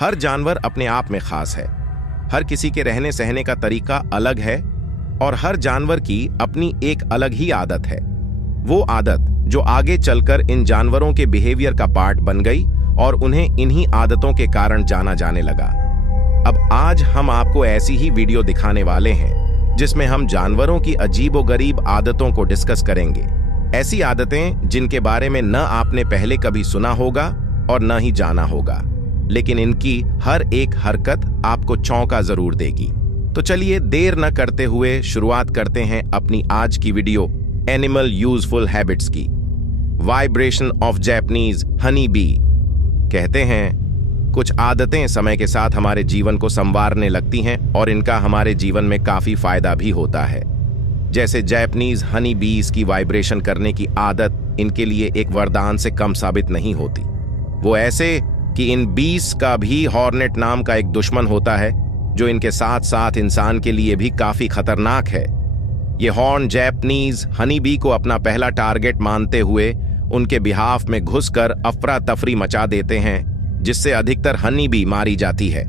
हर जानवर अपने आप में खास है। हर किसी के रहने सहने का तरीका अलग है और हर जानवर की अपनी एक अलग ही आदत है। वो आदत जो आगे चलकर इन जानवरों के बिहेवियर का पार्ट बन गई और उन्हें इन्हीं आदतों के कारण जाना जाने लगा। अब आज हम आपको ऐसी ही वीडियो दिखाने वाले हैं जिसमें हम जानवरों की अजीबोगरीब आदतों को डिस्कस करेंगे। ऐसी आदतें जिनके बारे में न आपने पहले कभी सुना होगा और न ही जाना होगा, लेकिन इनकी हर एक हरकत आपको चौंका जरूर देगी। तो चलिए देर न करते हुए शुरुआत करते हैं अपनी आज की वीडियो एनिमल यूजफुल हैबिट्स की। Vibration of Japanese honey bee. कहते हैं कुछ आदतें समय के साथ हमारे जीवन को संवारने लगती हैं और इनका हमारे जीवन में काफी फायदा भी होता है। जैसे जैपनीज हनी बीज की वाइब्रेशन करने की आदत इनके लिए एक वरदान से कम साबित नहीं होती। वो ऐसे कि इन बीस का भी हॉर्नेट नाम का एक दुश्मन होता है जो इनके साथ साथ इंसान के लिए भी काफी खतरनाक है। ये हॉर्न जैपनीज हनी बी को अपना पहला टारगेट मानते हुए उनके बिहाफ में घुसकर अफरा तफरी मचा देते हैं, जिससे अधिकतर हनी बी मारी जाती है।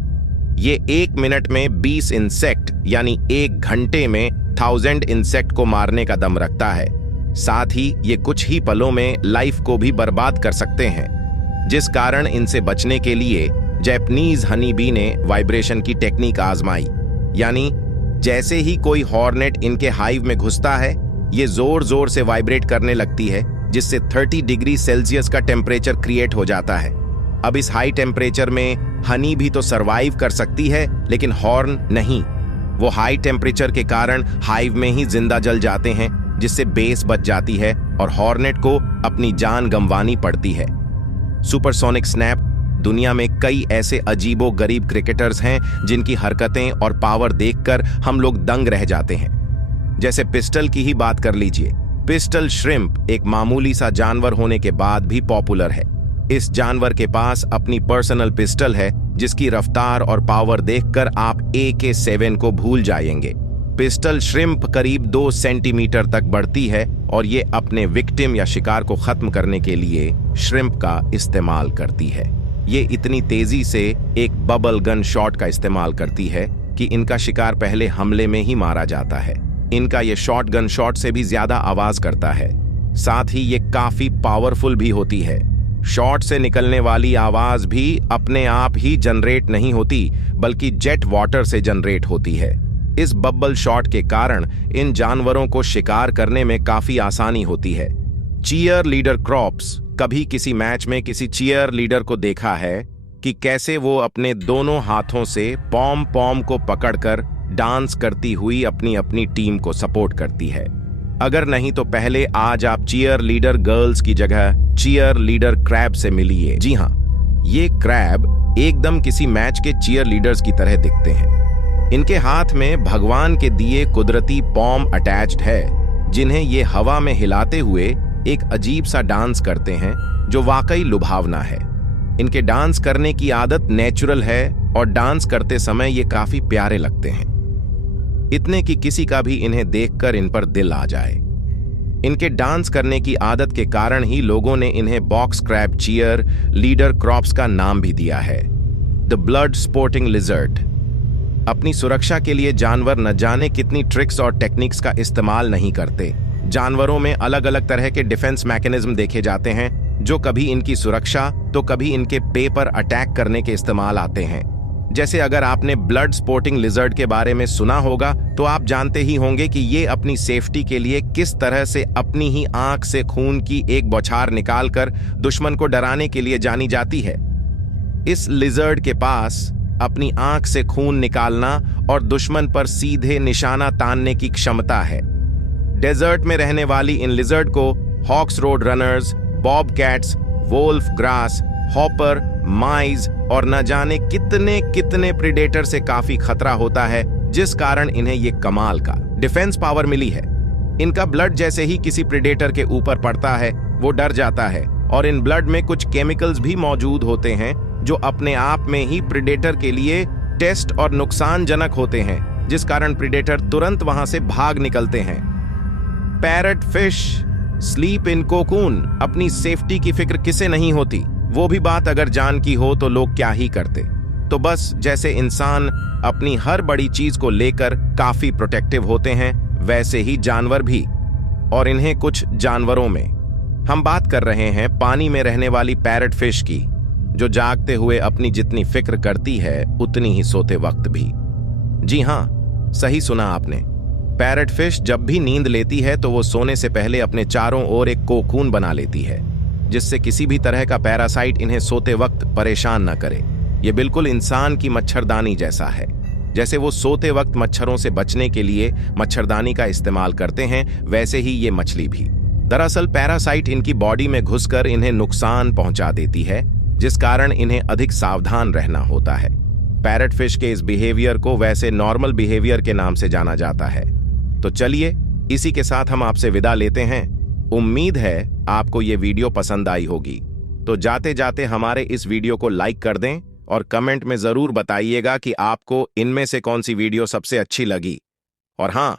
ये 1 मिनट में 20 इंसेक्ट यानी 1 घंटे में 1000 इंसेक्ट को मारने का दम रखता है। साथ ही ये कुछ ही पलों में लाइफ को भी बर्बाद कर सकते हैं, जिस कारण इनसे बचने के लिए जैपनीज हनी बी ने वाइब्रेशन की टेक्निक आजमाई। यानी जैसे ही कोई हॉर्नेट इनके हाइव में घुसता है, ये जोर जोर से वाइब्रेट करने लगती है, जिससे 30 डिग्री सेल्सियस का टेम्परेचर क्रिएट हो जाता है। अब इस हाई टेम्परेचर में हनी भी तो सरवाइव कर सकती है, लेकिन हॉर्न नहीं। वो हाई टेम्परेचर के कारण हाइव में ही जिंदा जल जाते हैं, जिससे बेस बच जाती है और हॉर्नेट को अपनी जान गंवानी पड़ती है। Supersonic snap. दुनिया में कई ऐसे अजीबो गरीब क्रिकेटर्स हैं जिनकी हरकतें और पावर देखकर हम लोग दंग रह जाते हैं। जैसे पिस्टल की ही बात कर लीजिए। पिस्टल श्रिम्प एक मामूली सा जानवर होने के बाद भी पॉपुलर है। इस जानवर के पास अपनी पर्सनल पिस्टल है, जिसकी रफ्तार और पावर देखकर आप AK-7 को भूल जाएंगे। पिस्टल श्रिम्प करीब 2 सेंटीमीटर तक बढ़ती है और ये अपने विक्टिम या शिकार को खत्म करने के लिए श्रिम्प का इस्तेमाल करती है। ये इतनी तेजी से एक बबल गन शॉट का इस्तेमाल करती है कि इनका शिकार पहले हमले में ही मारा जाता है। इनका ये शॉट गन शॉट से भी ज्यादा आवाज करता है। साथ ही ये काफी पावरफुल भी होती है। शॉट से निकलने वाली आवाज भी अपने आप ही जनरेट नहीं होती, बल्कि जेट वाटर से जनरेट होती है। इस बबल शॉट के कारण इन जानवरों को शिकार करने में काफी आसानी होती है। Cheer leader crops. कभी किसी मैच में किसी चीयर लीडर को देखा है कि कैसे वो अपने दोनों हाथों से पॉम पॉम को पकड़कर डांस करती हुई अपनी अपनी टीम को सपोर्ट करती है। अगर नहीं तो पहले आज आप चीयर लीडर गर्ल्स की जगह चीयर लीडर क्रैब से मिलिए। जी हाँ, ये क्रैब एकदम किसी मैच के चीयर लीडर्स की तरह दिखते हैं। इनके हाथ में भगवान के दिए कुदरती पॉम अटैच्ड है, जिन्हें ये हवा में हिलाते हुए एक अजीब सा डांस करते हैं जो वाकई लुभावना है। इनके डांस करने की आदत नेचुरल है और डांस करते समय ये काफी प्यारे लगते हैं, इतने कि किसी का भी इन्हें देखकर इन पर दिल आ जाए। इनके डांस करने की आदत के कारण ही लोगों ने इन्हें box crab cheer leader crops का नाम भी दिया है। The blood sporting lizard. अपनी सुरक्षा के लिए जानवर न जाने कितनी ट्रिक्स और टेक्निक्स का इस्तेमाल नहीं करते। जानवरों में अलग अलग तरह के डिफेंस मैकेनिज्म देखे जाते हैं, जो कभी इनकी सुरक्षा तो कभी इनके पे पर अटैक करने के इस्तेमाल आते हैं। जैसे अगर आपने ब्लड स्पोर्टिंग लिजर्ड के बारे में सुना होगा तो आप जानते ही होंगे कि ये अपनी सेफ्टी के लिए किस तरह से अपनी ही आंख से खून की एक बौछार निकालकर दुश्मन को डराने के लिए जानी जाती है। इस लिजर्ड के पास अपनी आंख से खून निकालना और दुश्मन पर सीधे निशाना तानने की क्षमता है। डेजर्ट में रहने वाली इन लिजर्ड को hawks road runners, bob cats, wolf grass, hopper, mice और न जाने कितने कितने प्रीडेटर से काफी खतरा होता है, जिस कारण इन्हें ये कमाल का डिफेंस पावर मिली है। इनका ब्लड जैसे ही किसी प्रीडेटर के ऊपर पड़ता है, वो डर जाता है और इन ब्लड में कुछ केमिकल्स भी मौजूद होते हैं जो अपने आप में ही प्रीडेटर के लिए टेस्ट और नुकसानजनक होते हैं, जिस कारण प्रीडेटर तुरंत वहां से भाग निकलते हैं। Parrot fish sleep in cocoon. अपनी सेफ्टी की फिक्र किसे नहीं होती, वो भी बात अगर जान की हो तो लोग क्या ही करते। तो बस जैसे इंसान अपनी हर बड़ी चीज को लेकर काफी प्रोटेक्टिव होते हैं, वैसे ही जानवर भी। और इन्हें कुछ जानवरों में हम बात कर रहे हैं पानी में रहने वाली पैरट फिश की, जो जागते हुए अपनी जितनी फिक्र करती है उतनी ही सोते वक्त भी। जी हाँ, सही सुना आपने। पैरट फिश जब भी नींद लेती है तो वो सोने से पहले अपने चारों ओर एक कोकून बना लेती है, जिससे किसी भी तरह का पैरासाइट इन्हें सोते वक्त परेशान न करे। ये बिल्कुल इंसान की मच्छरदानी जैसा है। जैसे वो सोते वक्त मच्छरों से बचने के लिए मच्छरदानी का इस्तेमाल करते हैं, वैसे ही ये मछली भी। दरअसल पैरासाइट इनकी बॉडी में घुसकर इन्हें नुकसान पहुंचा देती है, जिस कारण इन्हें अधिक सावधान रहना होता है। पैरट फिश के इस बिहेवियर को वैसे नॉर्मल बिहेवियर के नाम से जाना जाता है। तो चलिए, इसी के साथ हम आपसे विदा लेते हैं। उम्मीद है आपको ये वीडियो पसंद आई होगी। तो जाते जाते हमारे इस वीडियो को लाइक कर दें और कमेंट में जरूर बताइएगा कि आपको इनमें से कौन सी वीडियो सबसे अच्छी लगी। और हाँ,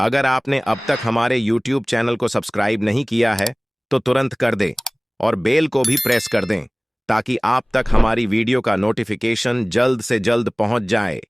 अगर आपने अब तक हमारे YouTube चैनल को सब्सक्राइब नहीं किया है तो तुरंत कर दें और बेल को भी प्रेस कर दें, ताकि आप तक हमारी वीडियो का नोटिफिकेशन जल्द से जल्द पहुंच जाए।